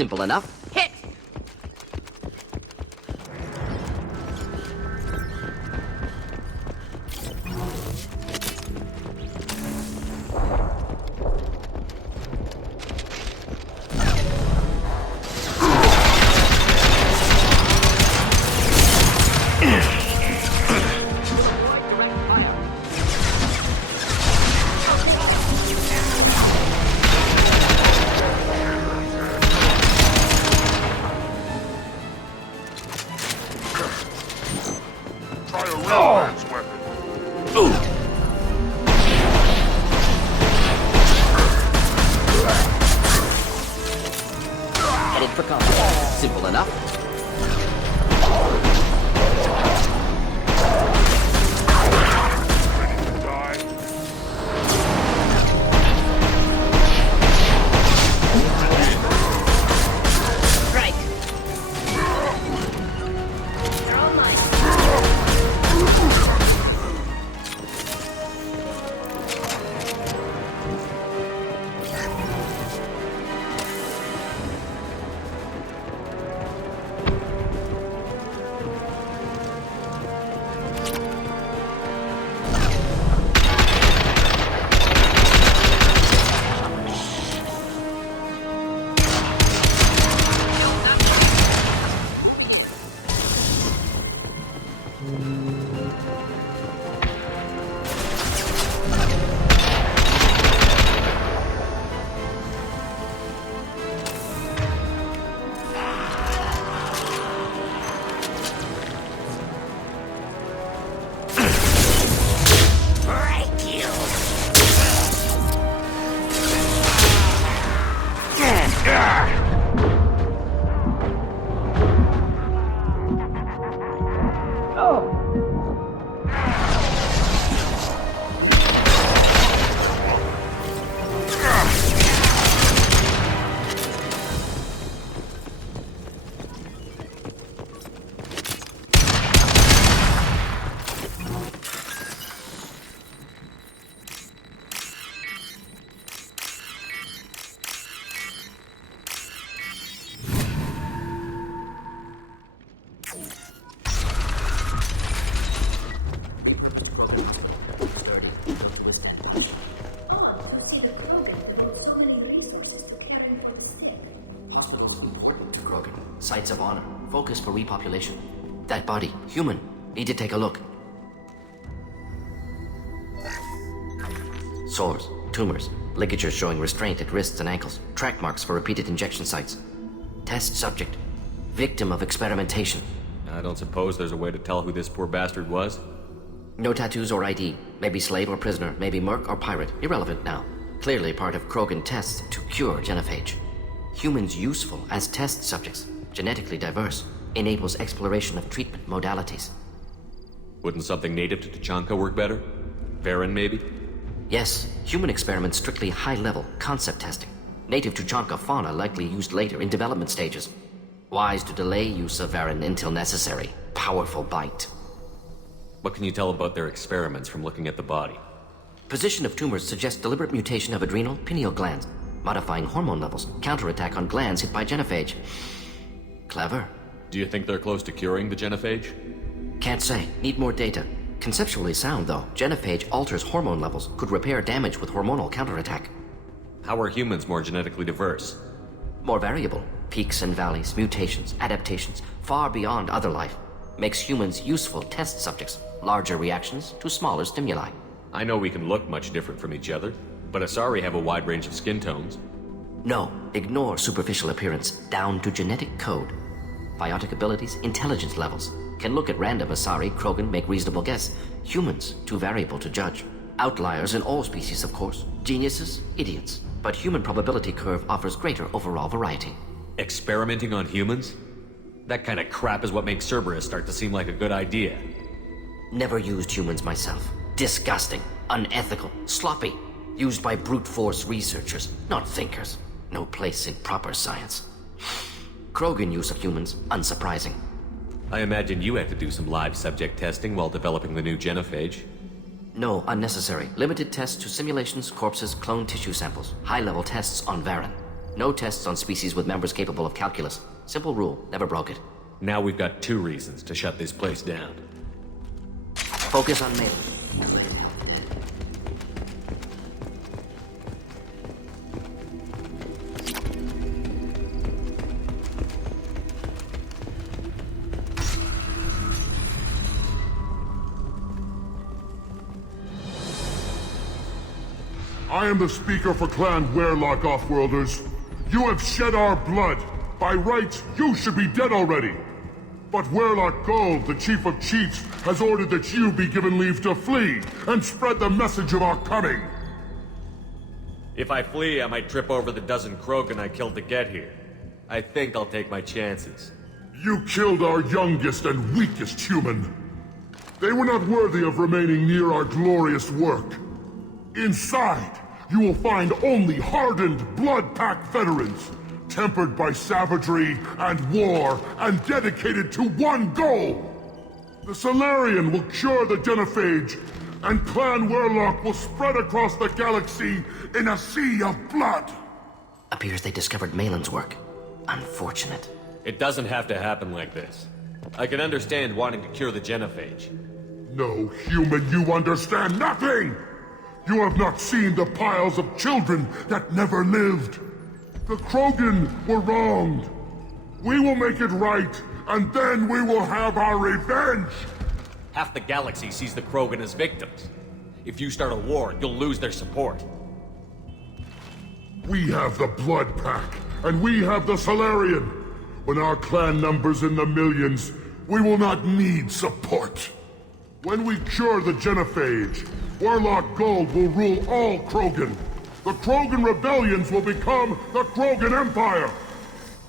Simple enough. Hit! Headed for combat. Simple enough. Strike. They're all mine. Sites of honor. Focus for repopulation. That body, human. Need to take a look. Sores, tumors, ligatures showing restraint at wrists and ankles, track marks for repeated injection sites. Test subject. Victim of experimentation. I don't suppose there's a way to tell who this poor bastard was? No tattoos or ID. Maybe slave or prisoner, maybe merc or pirate. Irrelevant now. Clearly part of Krogan tests to cure genophage. Humans useful as test subjects. Genetically diverse, enables exploration of treatment modalities. Wouldn't something native to Tachanka work better? Varen, maybe? Yes, human experiments strictly high-level concept testing. Native Tachanka fauna likely used later in development stages. Wise to delay use of Varen until necessary. Powerful bite. What can you tell about their experiments from looking at the body? Position of tumors suggests deliberate mutation of adrenal, pineal glands, modifying hormone levels, counterattack on glands hit by genophage. Clever. Do you think they're close to curing the genophage? Can't say. Need more data. Conceptually sound, though. Genophage alters hormone levels, could repair damage with hormonal counterattack. How are humans more genetically diverse? More variable. Peaks and valleys, mutations, adaptations, far beyond other life. Makes humans useful test subjects. Larger reactions to smaller stimuli. I know we can look much different from each other, but Asari have a wide range of skin tones. No, ignore superficial appearance, down to genetic code. Biotic abilities, intelligence levels. Can look at random Asari, Krogan, make reasonable guess. Humans, too variable to judge. Outliers in all species, of course. Geniuses, idiots. But human probability curve offers greater overall variety. Experimenting on humans? That kind of crap is what makes Cerberus start to seem like a good idea. Never used humans myself. Disgusting, unethical, sloppy. Used by brute force researchers, not thinkers. No place in proper science. Krogan use of humans, unsurprising. I imagine you had to do some live subject testing while developing the new genophage. No, unnecessary. Limited tests to simulations, corpses, cloned tissue samples. High-level tests on Varen. No tests on species with members capable of calculus. Simple rule, never broke it. Now we've got 2 reasons to shut this place down. Focus on Malin. I am the speaker for Clan Werlock, Offworlders. You have shed our blood. By rights, you should be dead already. But Werlock Gold, the Chief of Chiefs, has ordered that you be given leave to flee and spread the message of our coming. If I flee, I might trip over the dozen Krogan I killed to get here. I think I'll take my chances. You killed our youngest and weakest human. They were not worthy of remaining near our glorious work. Inside, you will find only hardened, blood-packed veterans, tempered by savagery and war, and dedicated to one goal. The Solarian will cure the Genophage, and Clan Werlock will spread across the galaxy in a sea of blood. Appears they discovered Malin's work. Unfortunate. It doesn't have to happen like this. I can understand wanting to cure the Genophage. No human, you understand nothing! You have not seen the piles of children that never lived. The Krogan were wronged. We will make it right, and then we will have our revenge! Half the galaxy sees the Krogan as victims. If you start a war, you'll lose their support. We have the Blood Pack, and we have the Solarian. When our clan numbers in the millions, we will not need support. When we cure the Genophage, Werlock Gold will rule all Krogan. The Krogan rebellions will become the Krogan Empire.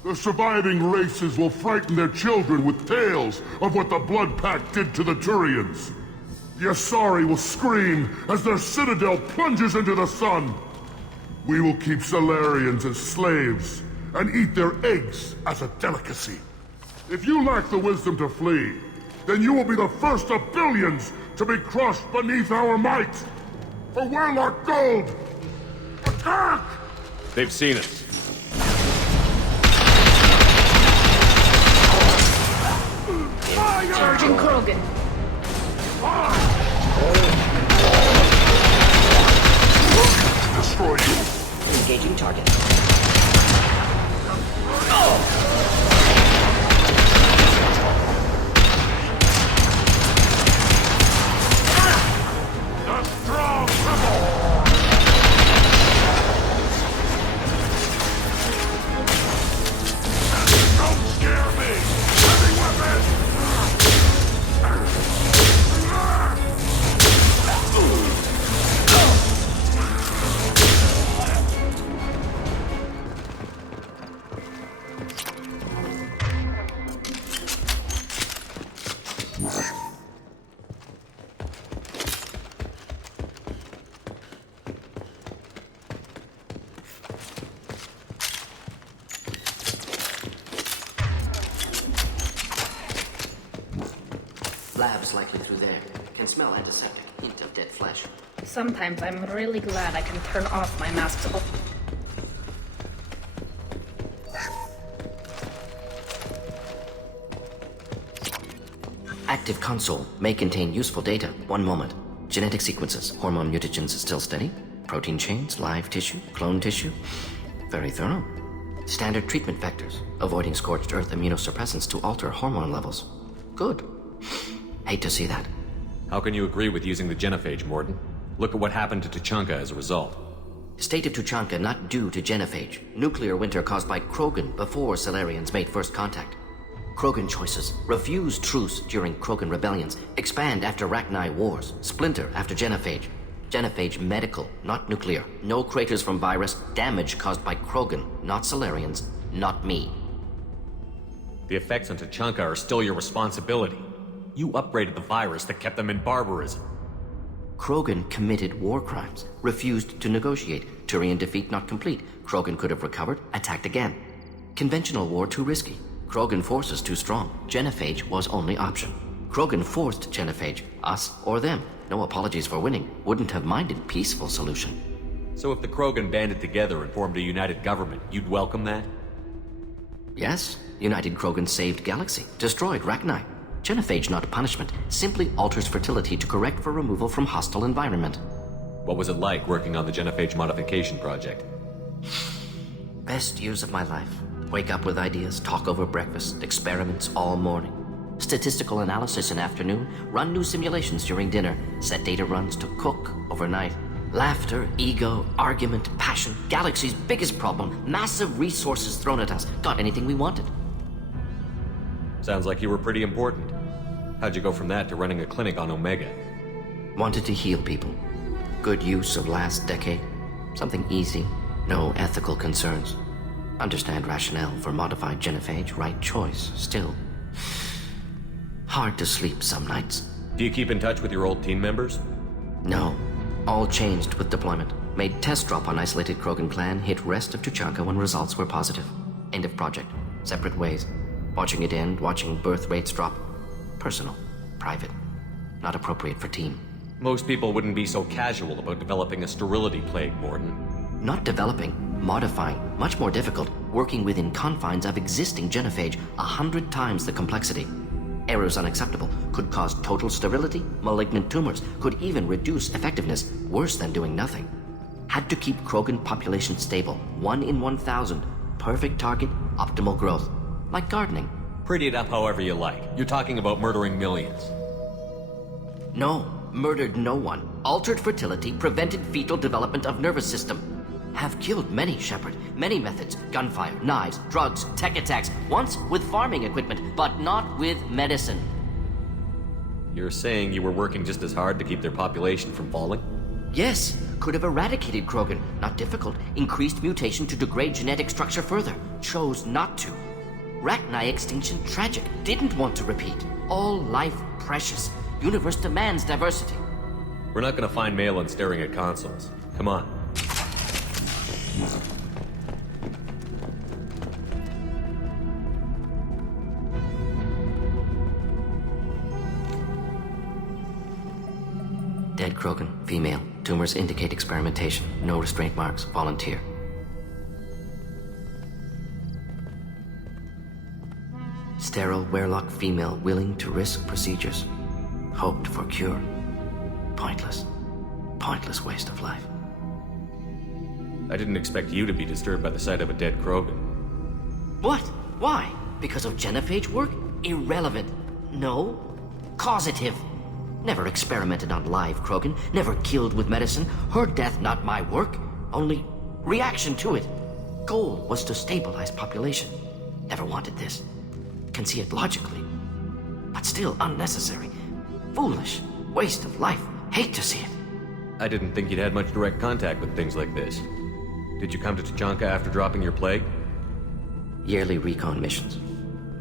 The surviving races will frighten their children with tales of what the Blood Pact did to the Turians. The Asari will scream as their citadel plunges into the sun. We will keep Solarians as slaves and eat their eggs as a delicacy. If you lack the wisdom to flee, then you will be the first of billions to be crushed beneath our might! For Werlock Gold! Attack! They've seen us. Charging Krogan. Destroy you! Engaging target. The strong rebel! Don't scare me! Heavy weapon! Labs likely through there. Can smell antiseptic. Hint of dead flesh. Sometimes I'm really glad I can turn off my masks. Active console may contain useful data. One moment. Genetic sequences. Hormone mutagens still steady. Protein chains, live tissue, clone tissue. Very thorough. Standard treatment vectors. Avoiding scorched earth immunosuppressants to alter hormone levels. Good. Hate to see that. How can you agree with using the Genophage, Mordin? Look at what happened to Tuchanka as a result. State of Tuchanka not due to Genophage. Nuclear winter caused by Krogan before Solarians made first contact. Krogan choices. Refuse truce during Krogan rebellions. Expand after Rachni wars. Splinter after Genophage. Genophage medical, not nuclear. No craters from virus. Damage caused by Krogan, not Solarians, not me. The effects on Tuchanka are still your responsibility. You upgraded the virus that kept them in barbarism. Krogan committed war crimes. Refused to negotiate. Turian defeat not complete. Krogan could have recovered, attacked again. Conventional war too risky. Krogan forces too strong. Genophage was only option. Krogan forced Genophage, us or them. No apologies for winning. Wouldn't have minded peaceful solution. So if the Krogan banded together and formed a united government, you'd welcome that? Yes, United Krogan saved Galaxy, destroyed Rachni. Genophage, not punishment, simply alters fertility to correct for removal from hostile environment. What was it like working on the Genophage modification project? Best years of my life. Wake up with ideas, talk over breakfast, experiments all morning. Statistical analysis in afternoon, run new simulations during dinner, set data runs to cook overnight. Laughter, ego, argument, passion, Galaxy's biggest problem, massive resources thrown at us. Got anything we wanted. Sounds like you were pretty important. How'd you go from that to running a clinic on Omega? Wanted to heal people. Good use of last decade. Something easy, no ethical concerns. Understand rationale for modified genophage, right choice, still. Hard to sleep some nights. Do you keep in touch with your old team members? No. All changed with deployment. Made test drop on isolated Krogan clan, hit rest of Tuchanka when results were positive. End of project. Separate ways. Watching it end, watching birth rates drop. Personal. Private. Not appropriate for team. Most people wouldn't be so casual about developing a sterility plague, Mordin. Not developing, modifying. Much more difficult. Working within confines of existing genophage, 100 times the complexity. Errors unacceptable. Could cause total sterility, malignant tumors. Could even reduce effectiveness. Worse than doing nothing. Had to keep Krogan population stable. 1 in 1,000. Perfect target, optimal growth. Like gardening. Pretty it up however you like. You're talking about murdering millions. No, murdered no one. Altered fertility, prevented fetal development of nervous system. Have killed many, Shepard. Many methods. Gunfire, knives, drugs, tech attacks. Once with farming equipment, but not with medicine. You're saying you were working just as hard to keep their population from falling? Yes, could have eradicated Krogan. Not difficult. Increased mutation to degrade genetic structure further. Chose not to. Rachni extinction tragic. Didn't want to repeat. All life precious. Universe demands diversity. We're not gonna find Malin staring at consoles. Come on. Dead Krogan, female. Tumors indicate experimentation. No restraint marks. Volunteer. Sterile Werelock female willing to risk procedures. Hoped for cure. Pointless. Pointless waste of life. I didn't expect you to be disturbed by the sight of a dead Krogan. What? Why? Because of genophage work? Irrelevant. No. Causative. Never experimented on live Krogan. Never killed with medicine. Her death not my work. Only reaction to it. Goal was to stabilize population. Never wanted this. Can see it logically. But still unnecessary. Foolish. Waste of life. Hate to see it. I didn't think you'd had much direct contact with things like this. Did you come to Tuchanka after dropping your plague? Yearly recon missions.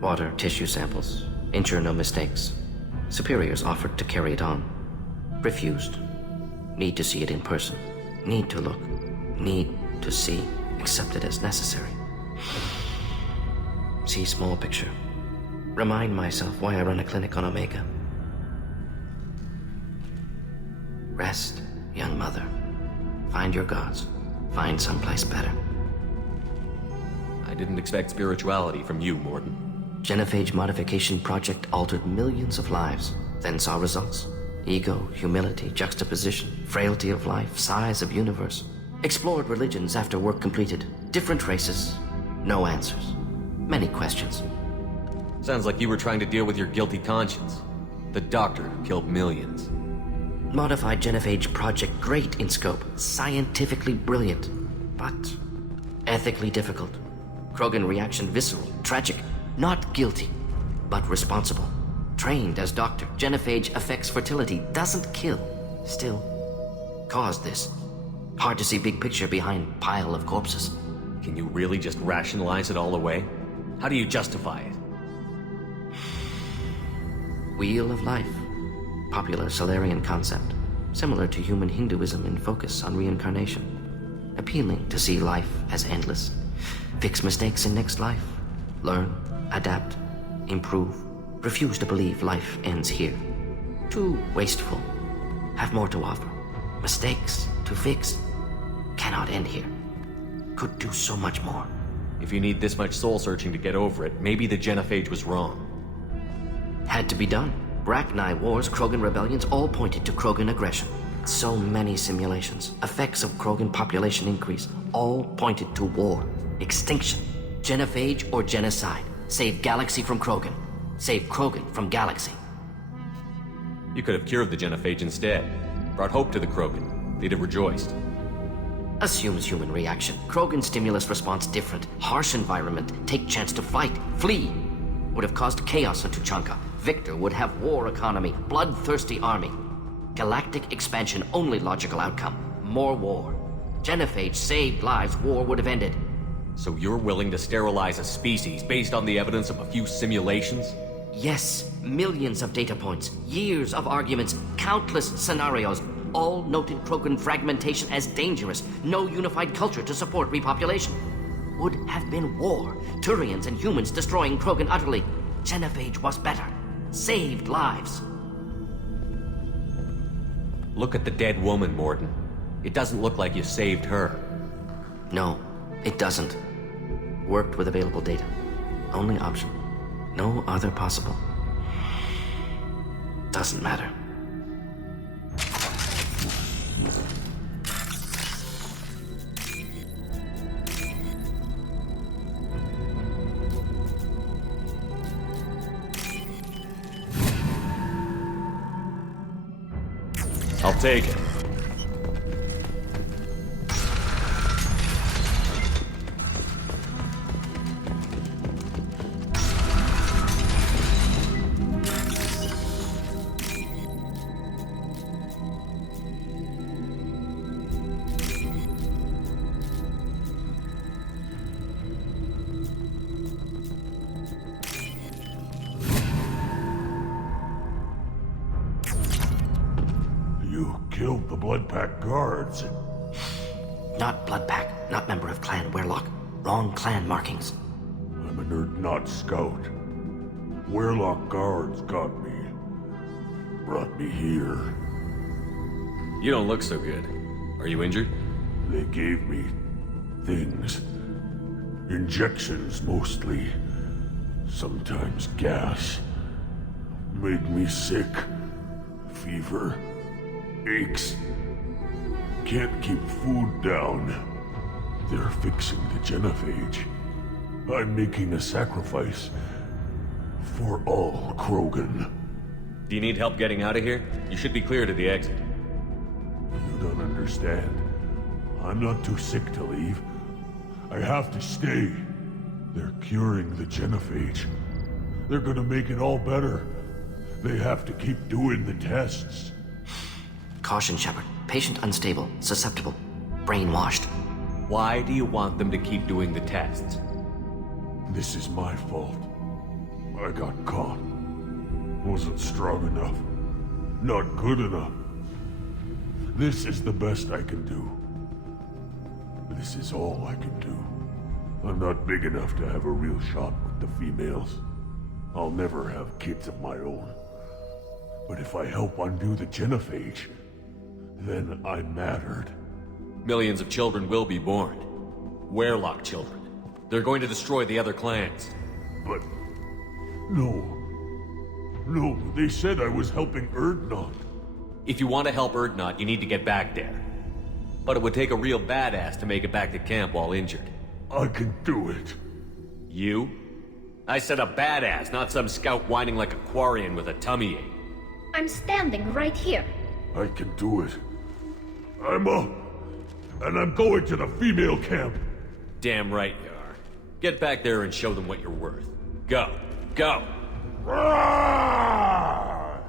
Water, tissue samples. Ensure no mistakes. Superiors offered to carry it on. Refused. Need to see it in person. Need to look. Need to see. Accepted as necessary. See small picture. Remind myself why I run a clinic on Omega. Rest, young mother. Find your gods. Find someplace better. I didn't expect spirituality from you, Mordin. Genophage modification project altered millions of lives, then saw results. Ego, humility, juxtaposition, frailty of life, size of universe. Explored religions after work completed. Different races. No answers. Many questions. Sounds like you were trying to deal with your guilty conscience. The doctor who killed millions. Modified genophage project great in scope. Scientifically brilliant. But ethically difficult. Krogan reaction visceral, tragic. Not guilty, but responsible. Trained as doctor. Genophage affects fertility, doesn't kill. Still, caused this. Hard to see big picture behind pile of corpses. Can you really just rationalize it all away? How do you justify it? Wheel of life. Popular Solarian concept. Similar to human Hinduism in focus on reincarnation. Appealing to see life as endless. Fix mistakes in next life. Learn, adapt, improve. Refuse to believe life ends here. Too wasteful. Have more to offer. Mistakes to fix. Can't cannot end here. Could do so much more. If you need this much soul-searching to get over it, maybe the Genophage was wrong. Had to be done. Rachni wars, Krogan rebellions, all pointed to Krogan aggression. So many simulations, effects of Krogan population increase, all pointed to war, extinction, genophage or genocide. Save galaxy from Krogan. Save Krogan from galaxy. You could have cured the Genophage instead. Brought hope to the Krogan. They'd have rejoiced. Assumes human reaction. Krogan stimulus response different. Harsh environment. Take chance to fight. Flee. Would have caused chaos on Tuchanka. Victor would have war economy. Bloodthirsty army. Galactic expansion only logical outcome. More war. Genophage saved lives. War would have ended. So you're willing to sterilize a species based on the evidence of a few simulations? Yes. Millions of data points. Years of arguments. Countless scenarios. All noted Krogan fragmentation as dangerous. No unified culture to support repopulation. Would have been war. Turians and humans destroying Krogan utterly. Genophage was better. Saved lives. Look at the dead woman, Mordin. It doesn't look like you saved her. No, it doesn't. Worked with available data. Only option. No other possible. Doesn't matter. I'll take it. You killed the Blood Pack guards. Not Blood Pack, not member of Clan Werlock. Wrong clan markings. I'm a nerd not scout. Werlock guards got me. Brought me here. You don't look so good. Are you injured? They gave me things. Injections mostly. Sometimes gas. Made me sick. Fever. Aches. Can't keep food down. They're fixing the Genophage. I'm making a sacrifice. For all Krogan. Do you need help getting out of here? You should be clear to the exit. You don't understand. I'm not too sick to leave. I have to stay. They're curing the Genophage. They're gonna make it all better. They have to keep doing the tests. Caution, Shepard. Patient unstable, susceptible, brainwashed. Why do you want them to keep doing the tests? This is my fault. I got caught. Wasn't strong enough. Not good enough. This is the best I can do. This is all I can do. I'm not big enough to have a real shot with the females. I'll never have kids of my own. But if I help undo the Genophage, then I mattered. Millions of children will be born. Werlock children. They're going to destroy the other clans. But... No. No, they said I was helping Erdnot. If you want to help Erdnot, you need to get back there. But it would take a real badass to make it back to camp while injured. I can do it. You? I said a badass, not some scout whining like a Quarian with a tummy ache. I'm standing right here. I can do it. I'm up. And I'm going to the female camp. Damn right you are. Get back there and show them what you're worth. Go. Go! Ah!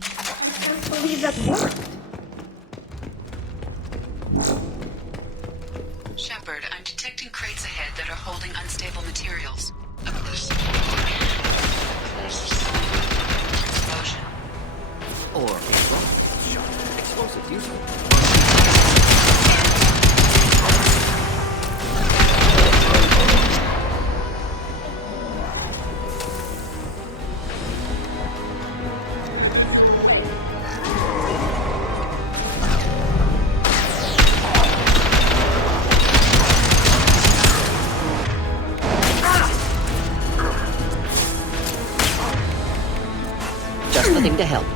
I can't believe that worked. Shepard, I'm detecting crates ahead that are holding unstable materials. Explosion. Or shot. Explosives useful. anything to help.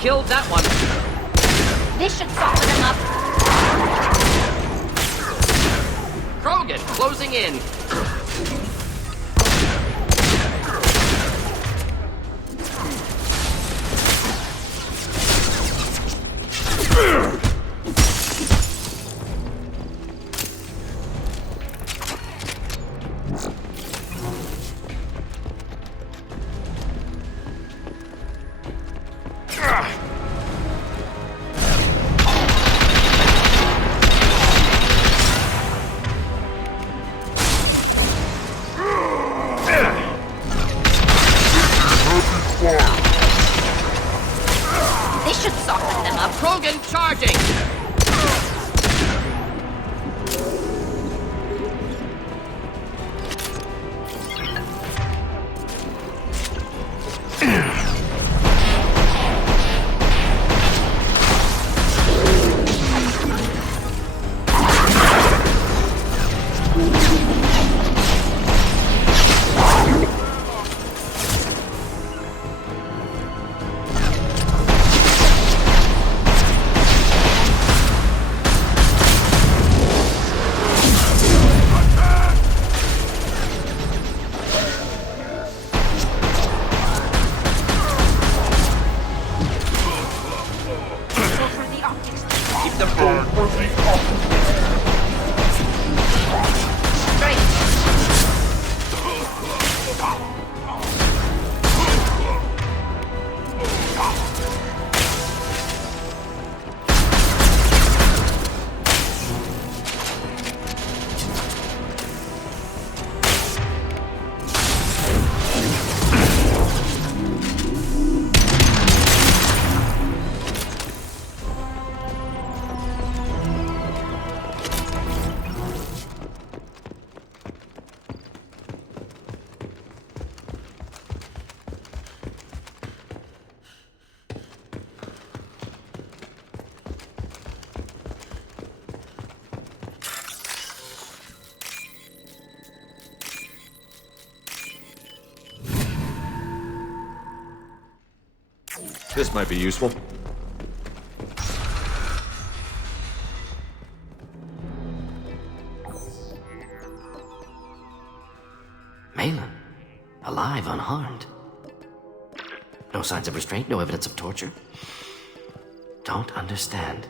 Killed that one. This should soften him up. Krogan, closing in. This should soften them up. Krogan charging! This might be useful. Malin, alive, unharmed. No signs of restraint, no evidence of torture. Don't understand.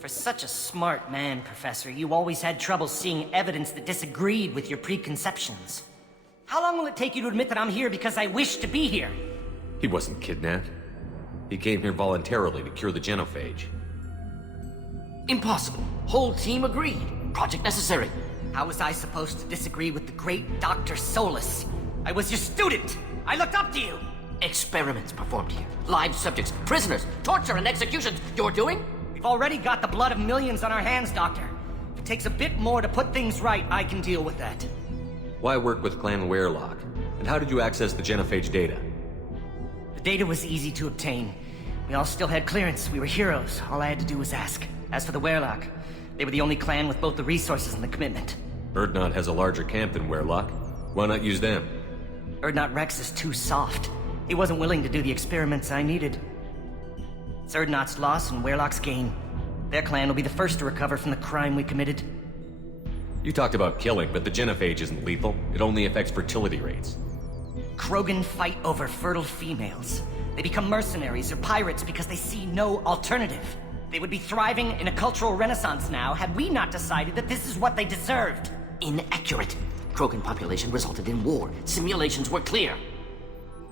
For such a smart man, Professor, you always had trouble seeing evidence that disagreed with your preconceptions. How long will it take you to admit that I'm here because I wish to be here? He wasn't kidnapped. He came here voluntarily to cure the Genophage. Impossible. Whole team agreed. Project necessary. How was I supposed to disagree with the great Dr. Solus? I was your student! I looked up to you! Experiments performed here. Live subjects, prisoners, torture and executions. You're doing? We've already got the blood of millions on our hands, Doctor. If it takes a bit more to put things right, I can deal with that. Why work with Clan Weyrloc? And how did you access the Genophage data? The data was easy to obtain. We all still had clearance. We were heroes. All I had to do was ask. As for the Weyrloc, they were the only clan with both the resources and the commitment. Urdnot has a larger camp than Weyrloc. Why not use them? Urdnot Rex is too soft. He wasn't willing to do the experiments I needed. It's Urdnot's loss and Weyrloc's gain. Their clan will be the first to recover from the crime we committed. You talked about killing, but the Genophage isn't lethal. It only affects fertility rates. Krogan fight over fertile females. They become mercenaries or pirates because they see no alternative. They would be thriving in a cultural renaissance now had we not decided that this is what they deserved. Inaccurate. Krogan population resulted in war. Simulations were clear.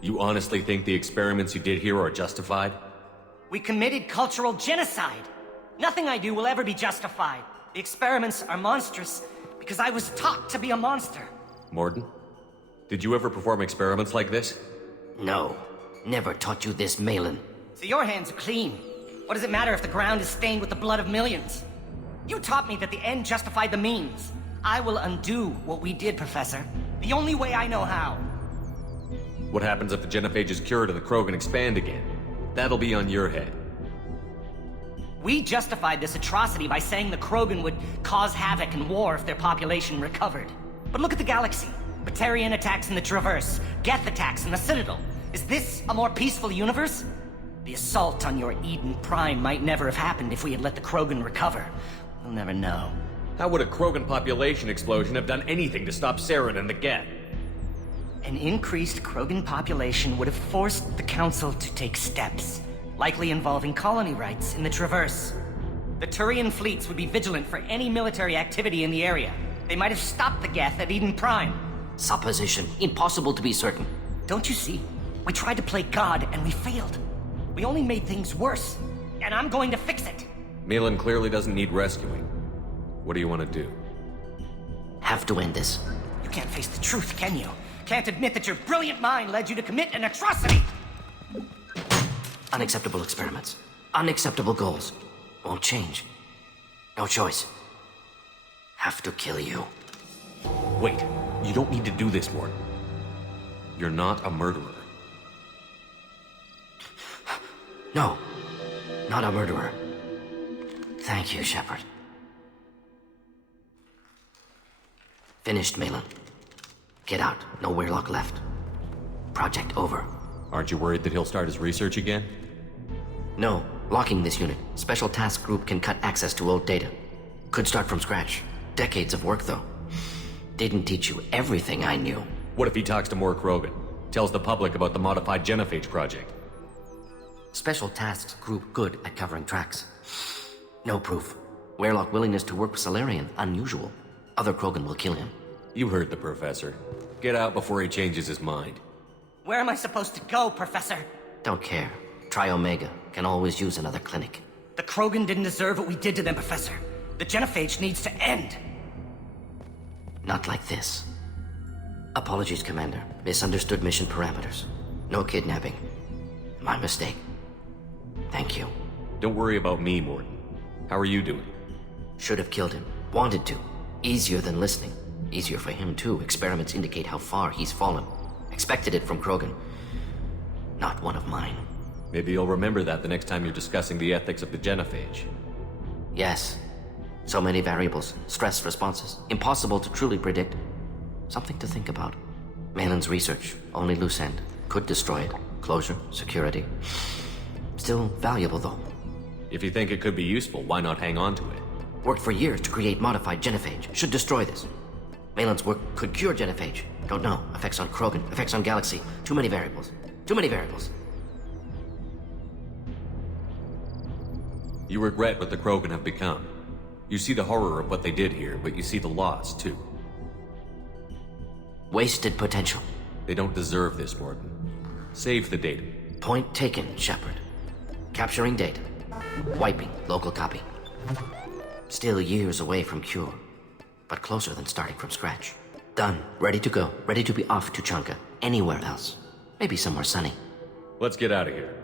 You honestly think the experiments you did here are justified? We committed cultural genocide. Nothing I do will ever be justified. The experiments are monstrous because I was taught to be a monster. Mordin? Did you ever perform experiments like this? No. Never taught you this, Malin. So your hands are clean. What does it matter if the ground is stained with the blood of millions? You taught me that the end justified the means. I will undo what we did, Professor. The only way I know how. What happens if the Genophage is cured and the Krogan expand again? That'll be on your head. We justified this atrocity by saying the Krogan would cause havoc and war if their population recovered. But look at the galaxy. Batarian attacks in the Traverse, Geth attacks in the Citadel. Is this a more peaceful universe? The assault on your Eden Prime might never have happened if we had let the Krogan recover. We'll never know. How would a Krogan population explosion have done anything to stop Saren and the Geth? An increased Krogan population would have forced the Council to take steps, likely involving colony rights in the Traverse. The Turian fleets would be vigilant for any military activity in the area. They might have stopped the Geth at Eden Prime. Supposition. Impossible to be certain. Don't you see? We tried to play God and we failed. We only made things worse. And I'm going to fix it. Malin clearly doesn't need rescuing. What do you want to do? Have to end this. You can't face the truth, can you? Can't admit that your brilliant mind led you to commit an atrocity! Unacceptable experiments. Unacceptable goals. Won't change. No choice. Have to kill you. Wait, you don't need to do this, Mordin. You're not a murderer. No. Not a murderer. Thank you, Shepard. Finished, Malin. Get out. No Weirlock left. Project over. Aren't you worried that he'll start his research again? No. Locking this unit. Special task group can cut access to old data. Could start from scratch. Decades of work, though. Didn't teach you everything I knew. What if he talks to more Krogan? Tells the public about the modified Genophage project? Special tasks group good at covering tracks. No proof. Weirlock willingness to work with Salarian, unusual. Other Krogan will kill him. You heard the Professor. Get out before he changes his mind. Where am I supposed to go, Professor? Don't care. Try Omega. Can always use another clinic. The Krogan didn't deserve what we did to them, Professor. The Genophage needs to end. Not like this. Apologies, Commander. Misunderstood mission parameters. No kidnapping. My mistake. Thank you. Don't worry about me, Mordin. How are you doing? Should have killed him. Wanted to. Easier than listening. Easier for him, too. Experiments indicate how far he's fallen. Expected it from Krogan. Not one of mine. Maybe you'll remember that the next time you're discussing the ethics of the Genophage. Yes. So many variables. Stress responses. Impossible to truly predict. Something to think about. Malin's research. Only loose end. Could destroy it. Closure. Security. Still valuable, though. If you think it could be useful, why not hang on to it? Worked for years to create modified Genophage. Should destroy this. Malin's work could cure Genophage. Don't know. Effects on Krogan. Effects on Galaxy. Too many variables. Too many variables. You regret what the Krogan have become. You see the horror of what they did here, but you see the loss, too. Wasted potential. They don't deserve this, Mordin. Save the data. Point taken, Shepard. Capturing data. Wiping local copy. Still years away from cure, but closer than starting from scratch. Done. Ready to go. Ready to be off to Chanka. Anywhere else. Maybe somewhere sunny. Let's get out of here.